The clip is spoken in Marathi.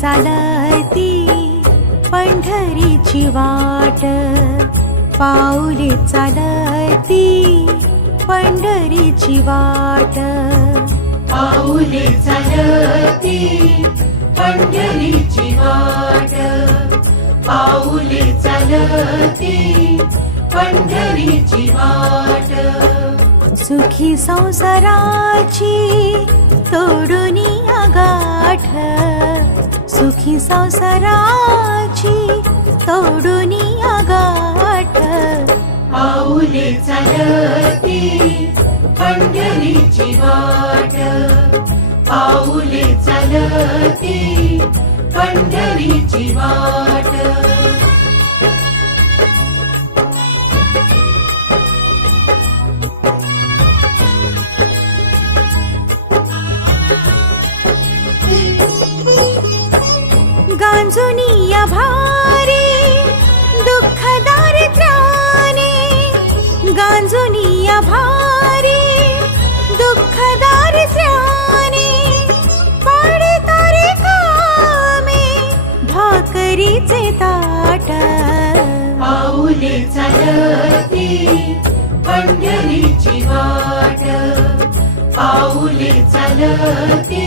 चालती पंढरीची वाट, पाऊले चालती पंढरीची वाट, पाऊले चालती पंढरीची वाट, पाऊले चालती पंढरीची वाट. सुखी संसाराची तोडूनी गाठ, सुखी संसाराची तोडूनी गाठ, पाऊले चालती पंढरीची वाट, पाऊले चालती पंढरीची वाट. गांजुनिया भारी दुःख दारिद्र्याने, गांजुनिया भारी दुःख दारिद्र्याने, पडतारे कामे भाकरीचे ताट, पाऊले चालती पंढरीची वाट, पाऊले चालती